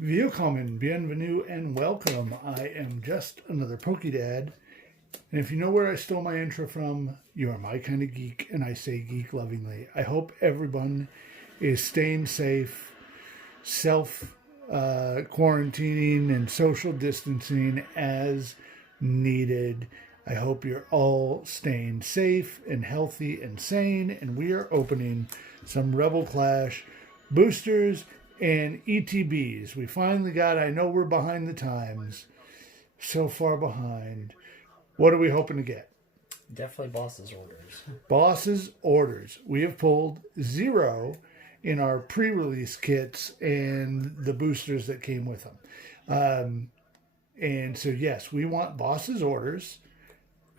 Willkommen, bienvenue, and welcome. I am just another Pokedad. And if you know where I stole my intro from, you are my kind of geek, and I say geek lovingly. I hope everyone is staying safe, quarantining, and social distancing as needed. I hope you're all staying safe and healthy and sane, and we are opening some Rebel Clash boosters and Etbs. We finally got, I know we're behind the times, so far behind. What are we hoping to get? Definitely boss's orders. Boss's orders. We have pulled 0 in our pre-release kits and the boosters that came with them. And so, yes, we want boss's orders.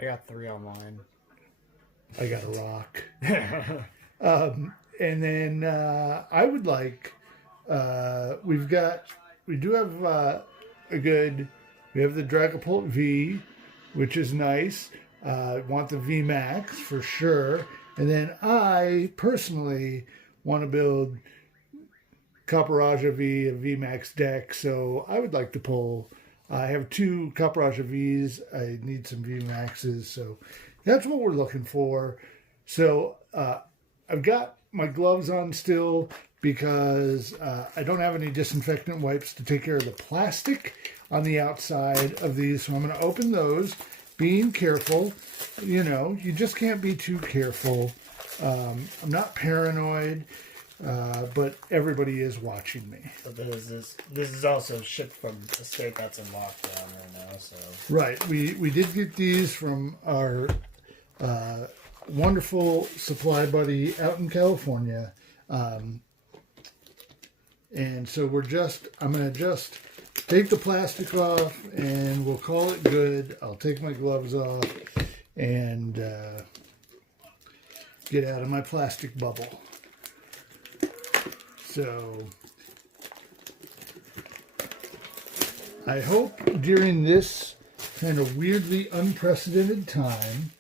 I got 3 on mine. I got a rock. And then I would like, we do have we have the Dragapult V, which is nice. Want the V Max for sure. And then I personally want to build Kaparaja V, a V Max deck. So I would like to pull, I have 2 Kaparaja Vs. I need some V Maxes. So that's what we're looking for. So I've got my gloves on still because I don't have any disinfectant wipes to take care of the plastic on the outside of these. So I'm going to open those, being careful. You know, you just can't be too careful. I'm not paranoid, but everybody is watching me. But this is also shipped from a state that's in lockdown right now. So right, we did get these from our wonderful supply buddy out in California. And so I'm going to just take the plastic off and we'll call it good. I'll take my gloves off and get out of my plastic bubble. So I hope during this kind of weirdly unprecedented time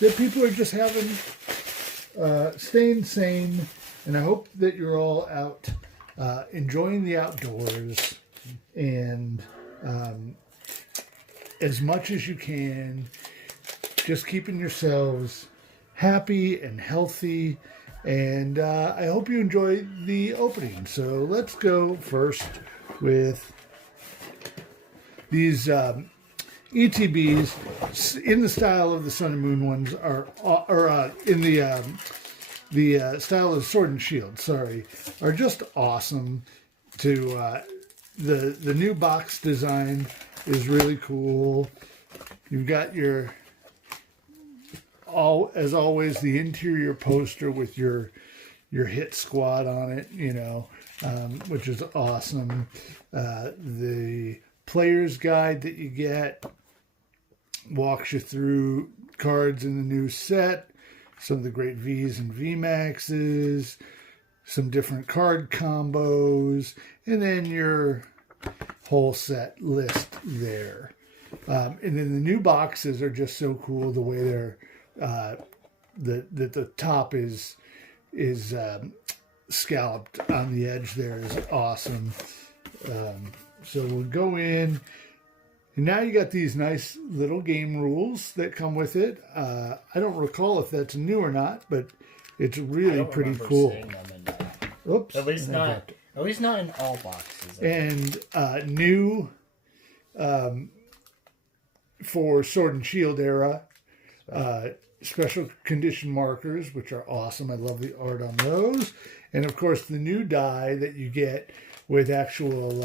that people are just staying sane, and I hope that you're all out enjoying the outdoors and as much as you can, just keeping yourselves happy and healthy. And I hope you enjoy the opening. So let's go first with these ETBs in the style of the Sun and Moon ones or in the style of Sword and Shield, are just awesome. The new box design is really cool. You've got as always, the interior poster with your hit squad on it, which is awesome. The player's guide that you get walks you through cards in the new set, some of the great Vs and V Maxes, some different card combos, and then your whole set list there. And then the new boxes are just so cool. The way they're the top is scalloped on the edge there is awesome. So we'll go in. And now you got these nice little game rules that come with it. I don't recall if that's new or not, but it's really pretty cool. Oops. At least not in all boxes. And new for Sword and Shield era, special condition markers, which are awesome. I love the art on those. And of course, the new die that you get with actual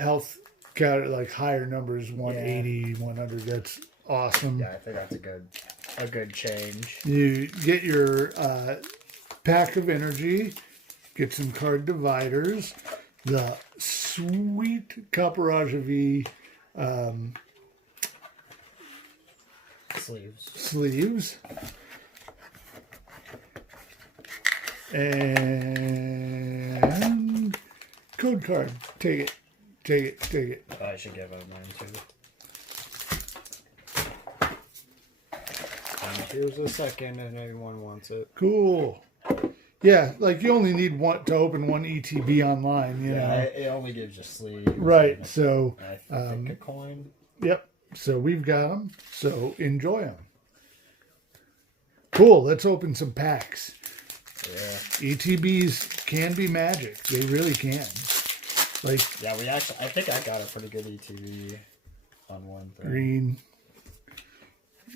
health counter, like higher numbers, 180, 100. That's awesome. Yeah, I think that's a good change. You get your pack of energy, get some card dividers, the sweet Kaparaja V sleeves, and code card. Take it. I should give out mine too. Here's a second, and everyone wants it. Cool. Yeah, like you only need one to open one ETB online, you know. It only gives you sleeves. Right, so I think a coin. yep. So we've got them. So enjoy them. Cool. Let's open some packs. Yeah. ETBs can be magic. They really can. Like I think I got a pretty good ETB on one thing. green.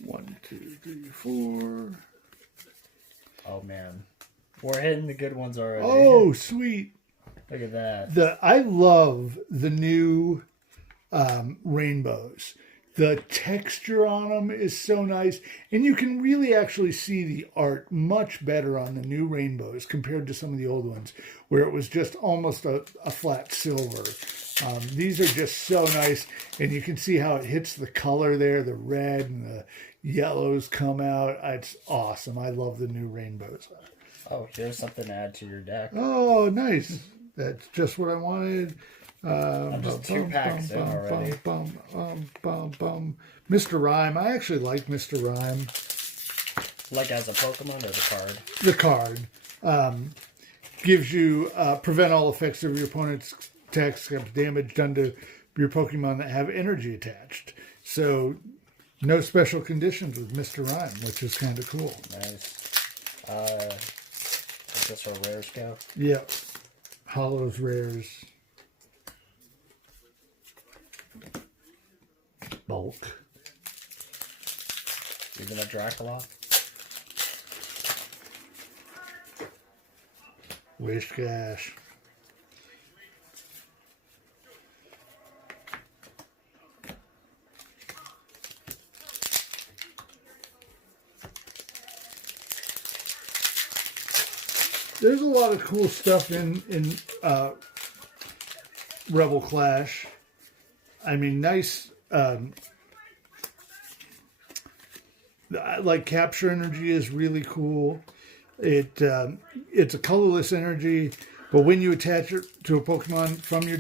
1, 2, 3, 4. Oh man, we're hitting the good ones already. Oh, sweet. Look at that. I love the new rainbows. The texture on them is so nice. And you can really actually see the art much better on the new rainbows compared to some of the old ones where it was just almost a flat silver. These are just so nice. And you can see how it hits the color there. The red and the yellows come out. It's awesome. I love the new rainbows. Oh, here's something to add to your deck. Oh, nice. That's just what I wanted. I'm just 2 packs in already. Mr. Rhyme. I actually like Mr. Rhyme. Like as a Pokemon or the card? The card. Gives you prevent all effects of your opponent's attacks, damage done to your Pokemon that have energy attached. So no special conditions with Mr. Rhyme, which is kind of cool. Nice. Is this our rares go? Yep. Hollows, rares. Bulk. Even a Dracula? Wish Cash. There's a lot of cool stuff in Rebel Clash. I mean, nice. Like capture energy is really cool. It's a colorless energy, but when you attach it to a Pokemon from your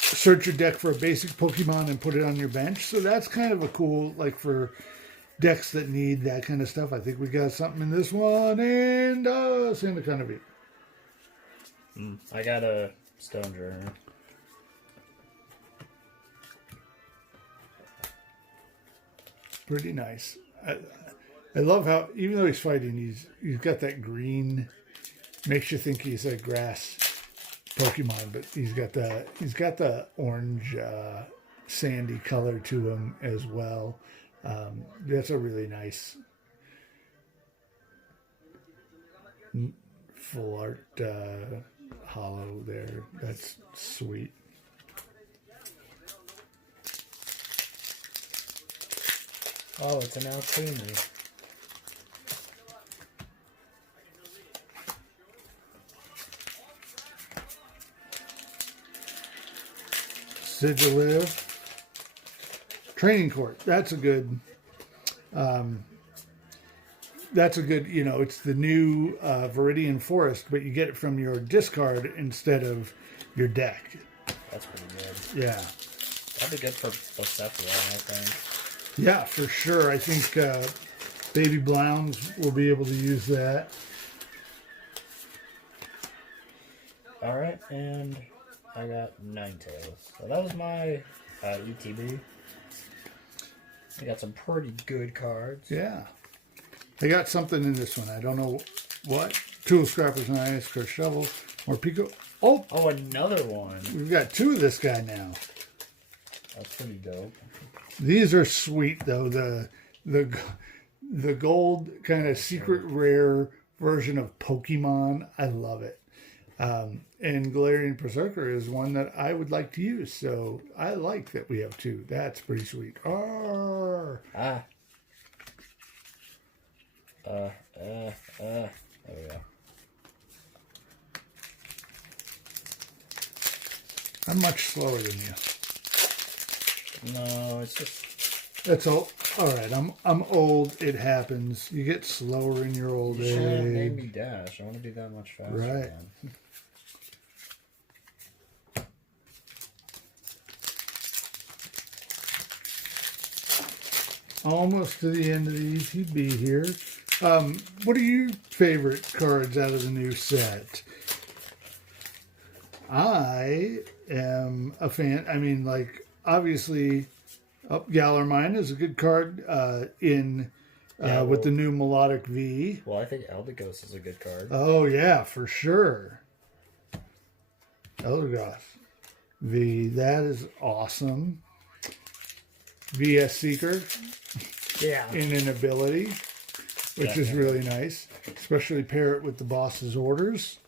search your deck for a basic Pokemon and put it on your bench. So that's kind of a cool, like for decks that need that kind of stuff. I think we got something in this one, and Santa kind of it. I got a Stone Journey. Pretty nice. I love how, even though he's fighting, he's got that green, makes you think he's a grass Pokemon, but he's got the orange sandy color to him as well. That's a really nice full art hollow there. That's sweet. Oh, it's an Alchemy. Sigiliv. Training Court. That's a good, you know, it's the new Viridian Forest, but you get it from your discard instead of your deck. That's pretty good. Yeah. That'd be good for Sephiroth, I think. Yeah, for sure. I think Baby Blounds will be able to use that. All right, and I got Ninetales. So that was my ETB. I got some pretty good cards. Yeah. I got something in this one. I don't know what. Tool Scrapper's nice. Curse Shovel. More Pico. Oh, another one. We've got 2 of this guy now. That's pretty dope. These are sweet though. The gold kind of secret rare version of Pokemon. I love it. And Galarian Berserker is one that I would like to use. So I like that we have 2. That's pretty sweet. Arr. There we go. I'm much slower than you. No, it's just... That's all. All right, I'm old. It happens. You get slower in your old age. You shouldn't have made me dash. I want to be that much faster. Right. Man. Almost to the end of the ETB here. What are your favorite cards out of the new set? I am a fan. I mean, like, obviously, Gallermine is a good card with the new Melodic V. Well, I think Eldegoss is a good card. Oh, yeah, for sure. Eldegoss V, that is awesome. VS Seeker. Yeah. In an ability, which is really nice. Especially pair it with the boss's orders.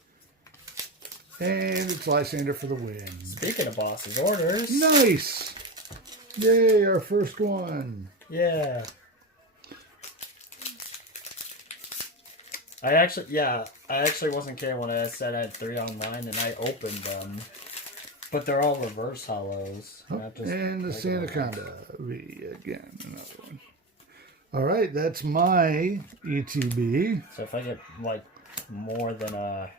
And it's Lysander for the win. Speaking of boss's orders. Nice! Yay, our first one. Yeah. I actually wasn't kidding when I said I had 3 online and I opened them. But they're all reverse hollows. And the Sandaconda V again, another one. All right, that's my ETB. So if I get like more than 4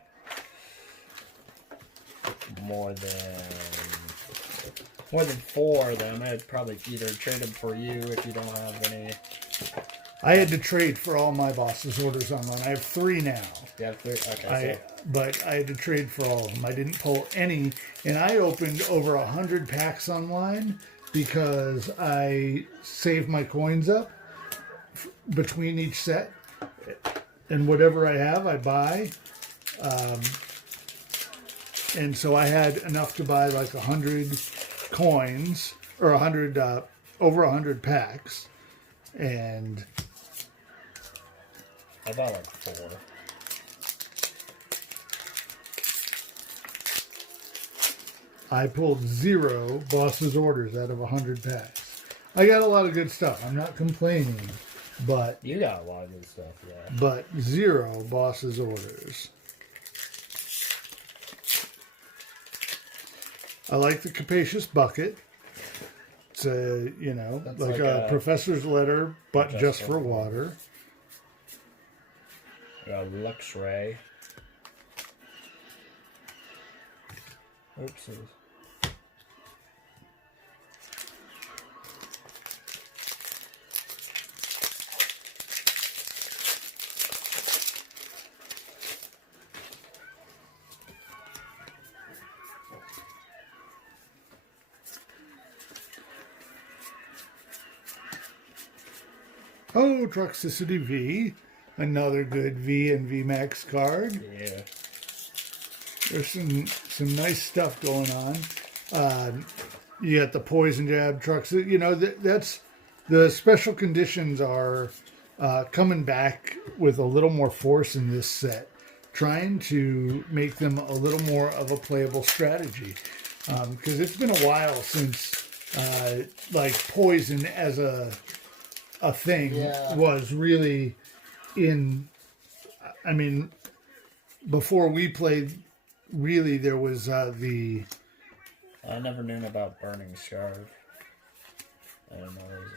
of them, I'd probably either trade them for you if you don't have any. I had to trade for all my boss's orders online. I have 3 now. You have 3? Okay. But I had to trade for all of them. I didn't pull any, and I opened over 100 packs online because I saved my coins up between each set, and whatever I have, I buy. And so I had enough to buy like 100 coins or 100 over 100 packs, and I bought like 4. I pulled 0 boss's orders out of 100 packs. I got a lot of good stuff. I'm not complaining, but you got a lot of good stuff, yeah. But 0 boss's orders. I like the capacious bucket. It's a, like a professor's letter, but just for water. Lux Ray. Oopsies. Oh, Truxicity V. Another good V and VMAX card. Yeah. There's some nice stuff going on. You got the Poison Jab trucks. That's the special conditions are coming back with a little more force in this set, trying to make them a little more of a playable strategy. Because it's been a while since like Poison as a thing was really in. I mean, before we played, really there was the. I never knew about Burning Scarf. I don't know what was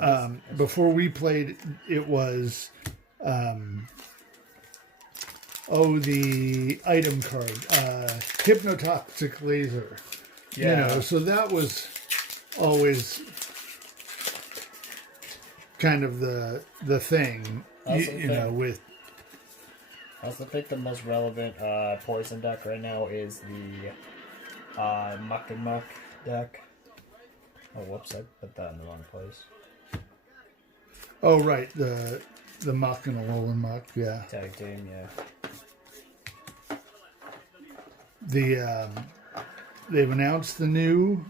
a thing. Before we played, it was the item card, hypnotoxic laser. Yeah. So that was always kind of the thing, with. I also think the most relevant poison deck right now is the Muck and Muck deck. Oh, whoops! I put that in the wrong place. Oh, right, the Muck and the Alolan Muck, yeah. Tag team, yeah. They've announced the new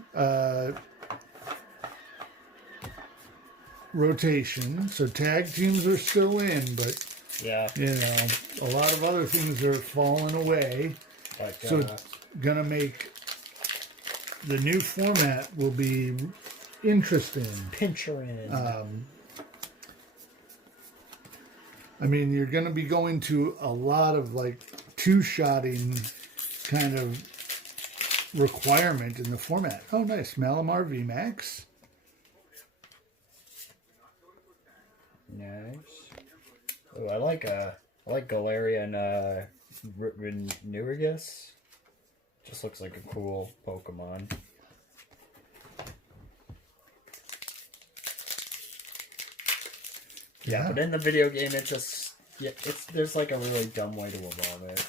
rotation, so tag teams are still in, but yeah, a lot of other things are falling away. So it's gonna make the new format will be interesting. Pincher in. I mean, you're gonna be going to a lot of like two-shotting kind of requirement in the format. Oh, nice, Malamar VMAX. Nice. Oh, I like Galarian Renuigus. Just looks like a cool Pokemon. Yeah, but in the video game, it just there's like a really dumb way to evolve it.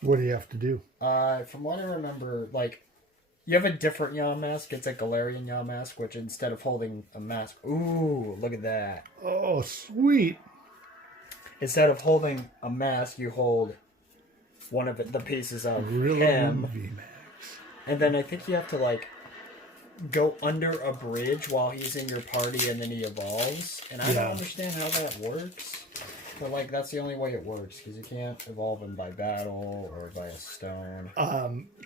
What do you have to do? From what I remember, like you have a different Yamask. It's a Galarian Yamask, which instead of holding a mask, ooh, look at that! Oh, sweet. Instead of holding a mask, you hold one of the pieces of him, VMAX. and then I think you have to like go under a bridge while he's in your party, and then he evolves. And I don't understand how that works, but like that's the only way it works because you can't evolve him by battle or by a stone.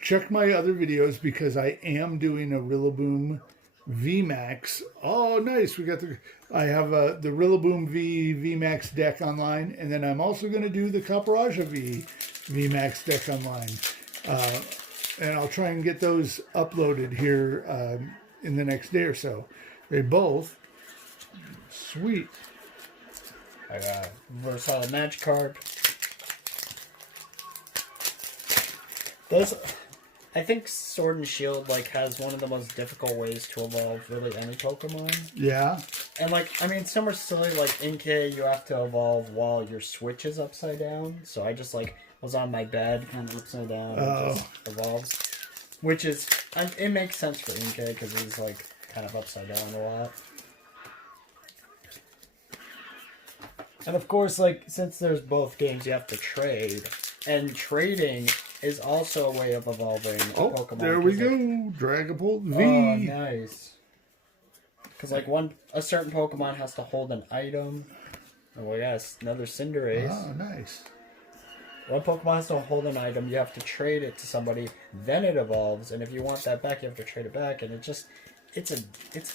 Check my other videos because I am doing a Rillaboom VMAX. Oh, nice! I have the Rillaboom VMAX deck online, and then I'm also going to do the Caparaja VMAX deck online. And I'll try and get those uploaded here in the next day or so. They both sweet. I got Versatile Magikarp. I think Sword and Shield like has one of the most difficult ways to evolve really any Pokemon. Yeah. And like, I mean, some are silly. Like in K, you have to evolve while your Switch is upside down. So I just like was on my bed, kind of upside down, and just evolves. Which is, it makes sense for Inkay because he's like kind of upside down a lot. And of course, like since there's both games, you have to trade, and trading is also a way of evolving Pokemon. There we go, Dragapult V. Oh, nice. Because like a certain Pokemon has to hold an item. Oh yes, another Cinderace. Oh, nice. One Pokemon has to hold an item, you have to trade it to somebody, then it evolves, and if you want that back, you have to trade it back, and it's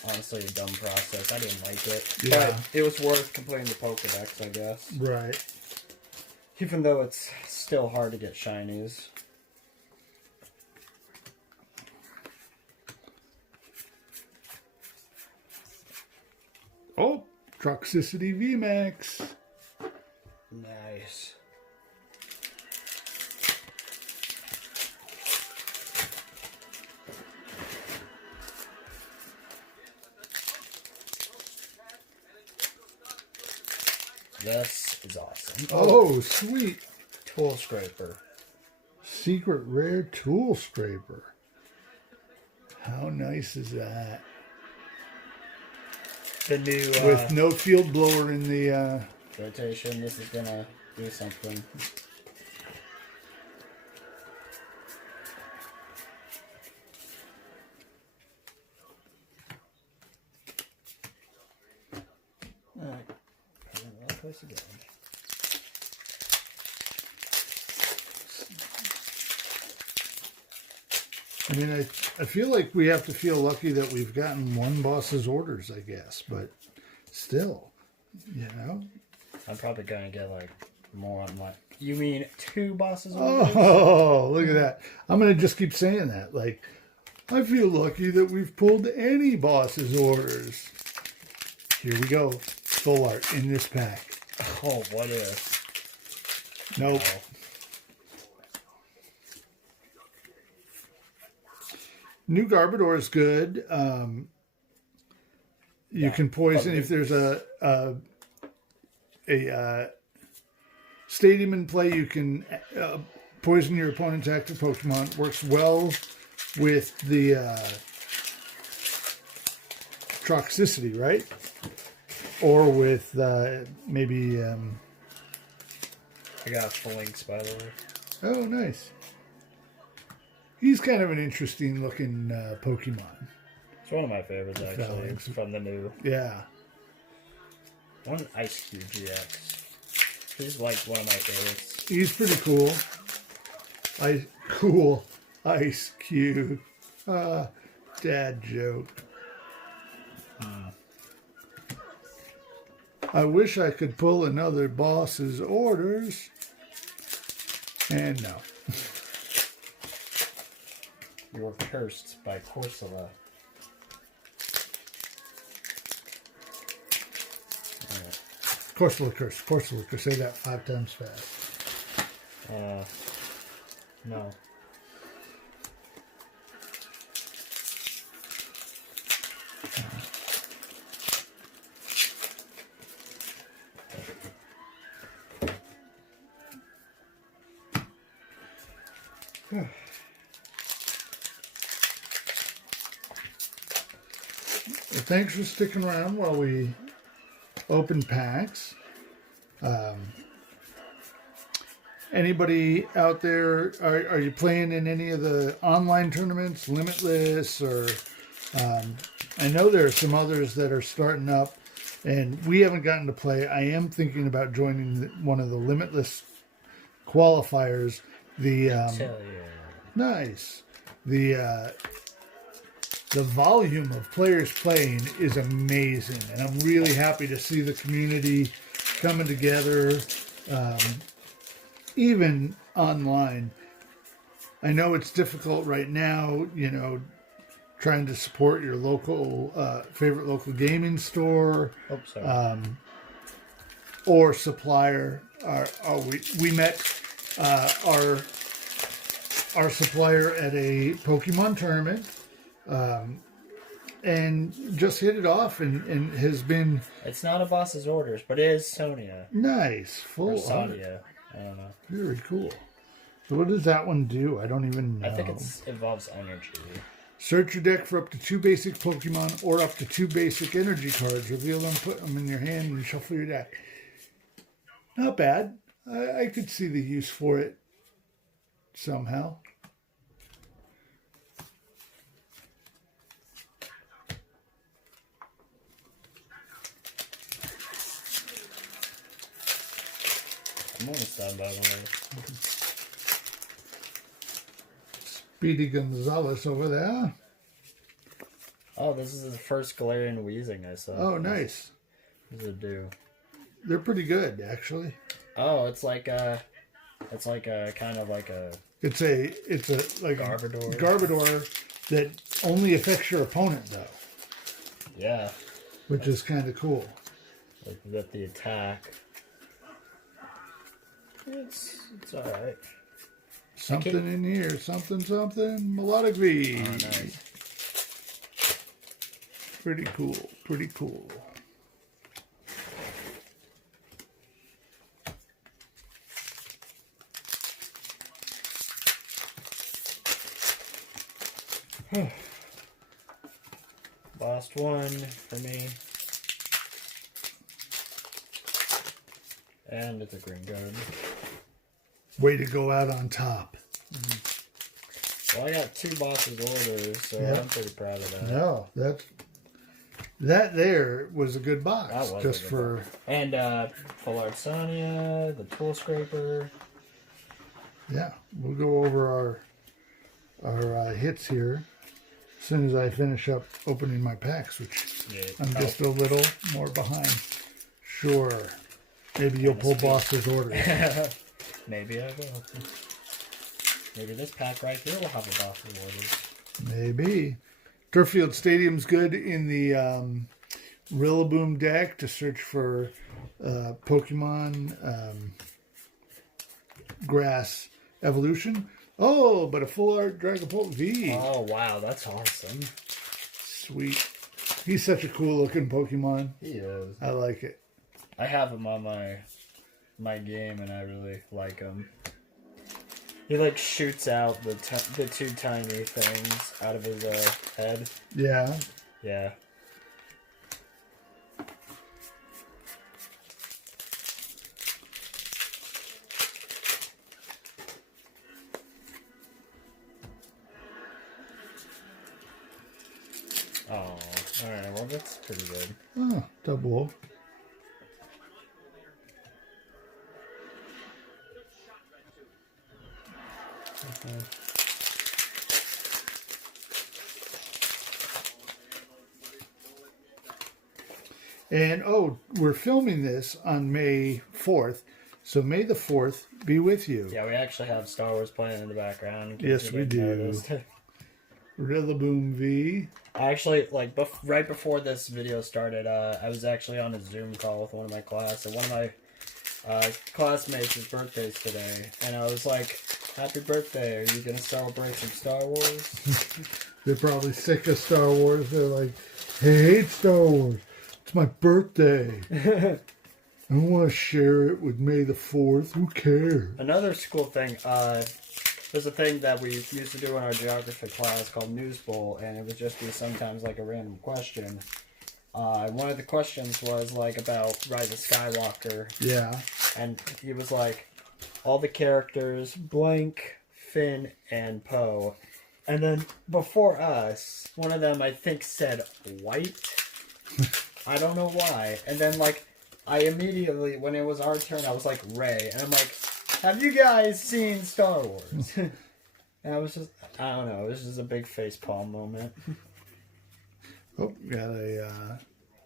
honestly a dumb process. I didn't like it. Yeah. But it was worth completing the Pokedex, I guess. Right. Even though it's still hard to get shinies. Oh, Toxicity VMAX. Nice. This is awesome. Oh, sweet. Tool Scraper. Secret Rare Tool Scraper. How nice is that? The new... With no field blower in the... rotation. This is gonna do something. Alright. Place again. I mean, I feel like we have to feel lucky that we've gotten one boss's orders, I guess, but still, you know. I'm probably gonna get like more on my... You mean 2 bosses orders? Oh, look at that. I'm going to just keep saying that. Like, I feel lucky that we've pulled any boss's orders. Here we go. Full art in this pack. Oh, what if? Nope. Oh. New Garbodor is good. You can poison if there's a stadium in play. You can poison your opponent's active Pokemon. Works well with the Toxicity, right? Or with maybe... I got Phalanx, by the way. Oh, nice. He's kind of an interesting looking Pokemon. It's one of my favorites, actually. Phalanx. From the new. Yeah. One Ice Cube GX. He's like one of my favorites. He's pretty cool. Cool Ice Cube. Dad joke. I wish I could pull another boss's orders. And no. You were cursed by Corsola. Corsola curse. Corsola curse. Say that 5 times fast. No. Well, thanks for sticking around while we open packs. Anybody out there, are you playing in any of the online tournaments, Limitless, or I know there are some others that are starting up, and we haven't gotten to play. I am thinking about joining one of the Limitless qualifiers. Nice. The volume of players playing is amazing, and I'm really happy to see the community coming together. Even online. I know it's difficult right now, you know, trying to support your local, favorite local gaming store, or supplier. We met our supplier at a Pokemon tournament, and just hit it off, and has been... It's not a boss's orders, but it is Sonia. Nice. Full Sonia. I don't know. Very cool. So what does that one do? I don't even know. I think it involves energy. Search your deck for up to 2 basic Pokemon or up to 2 basic energy cards. Reveal them, put them in your hand, and shuffle your deck. Not bad. I could see the use for it somehow. I'm almost done, by the way. Speedy Gonzalez over there. Oh, this is the first Galarian Wheezing I saw. Oh, nice. What does it do? They're pretty good, actually. Oh, it's like a kind of like a... It's a like Garbodor. A Garbodor that only affects your opponent, though. Yeah. Which is kind of cool. Like with the attack. It's alright. Something in here. Something. Melodic V. Oh, nice. Pretty cool. Pretty cool. Last one for me. And it's a green card. Way to go out on top. Well, I got 2 boss's orders, so Yep. I'm pretty proud of that. No, that there was a good box. That was just a good for box. And Full Art Sonia, the Tool Scraper. Yeah, we'll go over our hits here as soon as I finish up opening my packs, which I'm just a little more behind. Sure. Maybe you'll pull boss's orders. Maybe I will. Maybe this pack right here will have a boss's orders. Maybe. Turffield Stadium's good in the Rillaboom deck to search for Pokemon Grass Evolution. Oh, but a full art Dragapult V. Oh, wow, that's awesome. Sweet. He's such a cool looking Pokemon. He is. I like it. I have him on my game, and I really like him. He like shoots out the 2 tiny things out of his head. Yeah. Yeah. Oh, alright, well that's pretty good. Oh, double. Okay. And, oh, we're filming this on May 4th. So May the 4th be with you. Yeah, we actually have Star Wars playing in the background. Yes, we do. Rillaboom V. I actually, like, right before this video started, I was actually on a Zoom call with one of my class, and one of my classmates' birthday's today, and I was like, happy birthday, are you going to celebrate some Star Wars? They're probably sick of Star Wars. They're like, I hate Star Wars. It's my birthday. I want to share it with May the 4th. Who cares? Another cool thing, there's a thing that we used to do in our geography class called News Bowl, and it would just be sometimes like a random question. One of the questions was like about Rise of Skywalker. Yeah. And he was like, all the characters, blank, Finn, and Poe. And then before us, one of them I think said white. I don't know why. And then like, I immediately, when it was our turn, I was like, Rey. And I'm like, have you guys seen Star Wars? And I was just, I don't know, it was just a big facepalm moment. Oh, got a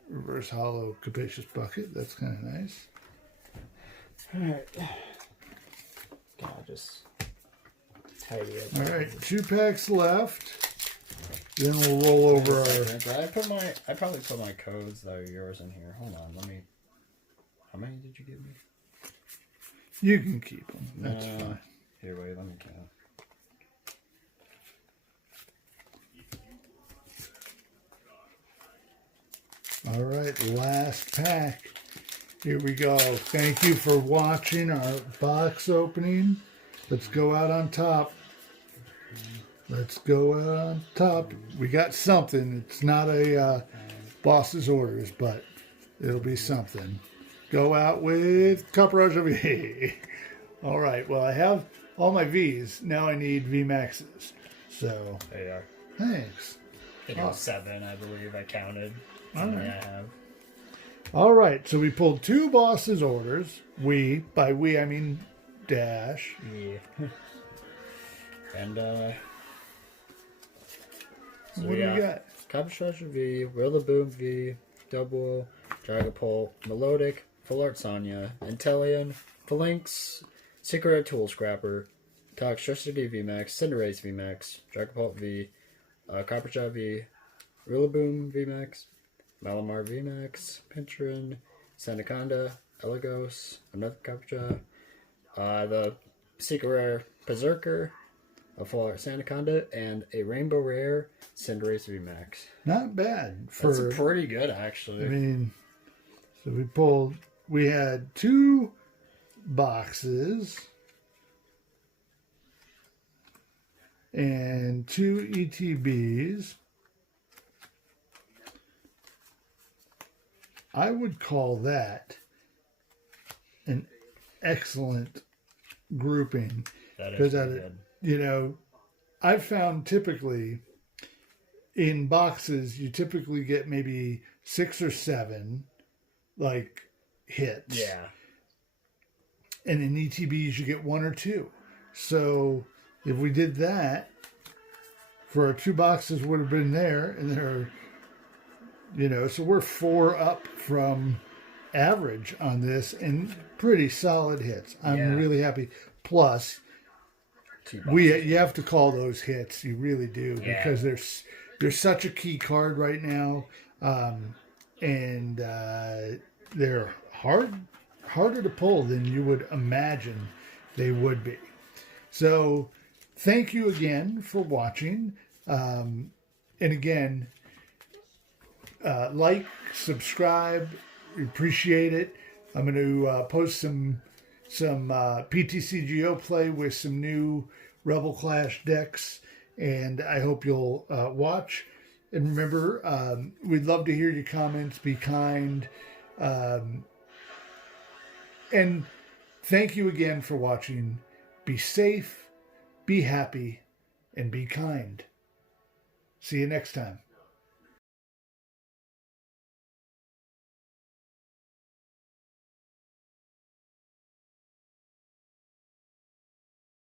reverse hollow capacious bucket. That's kind of nice. Alright. I'll just tidy it. Alright, 2 packs left. Then we'll roll over our... I probably put my codes that are yours in here. Hold on, let me... How many did you give me? You can keep them. That's fine. Here, wait, let me count. All right, last pack. Here we go. Thank you for watching our box opening. Let's go out on top. Let's go out on top. We got something. It's not a boss's orders, but it'll be something. Go out with Copper Rush V. All right, well, I have all my Vs. Now I need VMAXs. So, There you are. thanks. I think it was 7, I believe I counted. All right. I have. All right, so we pulled 2 boss's orders. By we, I mean Dash. Yeah. And, so What do you got? Copper Treasure V, Rillaboom V, Double, Dragapult, Melodic, Full Art Sonya, Intellion, Phalanx, Secret Tool Scrapper, Toxtricity VMAX, Cinderace VMAX, Dragapult V, Copper Shot V, Rillaboom VMAX, Malamar VMAX, Pincherin, Sandaconda, Elagos, another Copper Shot, the Secret Rare Berserker, a Full Art Sandaconda, and a Rainbow Rare Cinderace VMAX. Not bad. That's pretty good, actually. I mean, so we had 2 boxes and 2 ETBs. I would call that an excellent grouping. That is Because, pretty good. you know, I've found typically in boxes, you typically get maybe 6 or 7 like hits. Yeah. And in ETBs, you get 1 or 2. So if we did that, for our 2 boxes would have been there, and there, you know, so we're 4 up from average on this, and pretty solid hits. I'm really happy. Plus, you have to call those hits. You really do, because they're such a key card right now, and they're harder to pull than you would imagine they would be. So thank you again for watching. And again, like, subscribe, we appreciate it. I'm going to post some PTCGO play with some new Rebel Clash decks, and I hope you'll watch. And remember, we'd love to hear your comments. Be kind. And thank you again for watching. Be safe, be happy, and be kind. See you next time.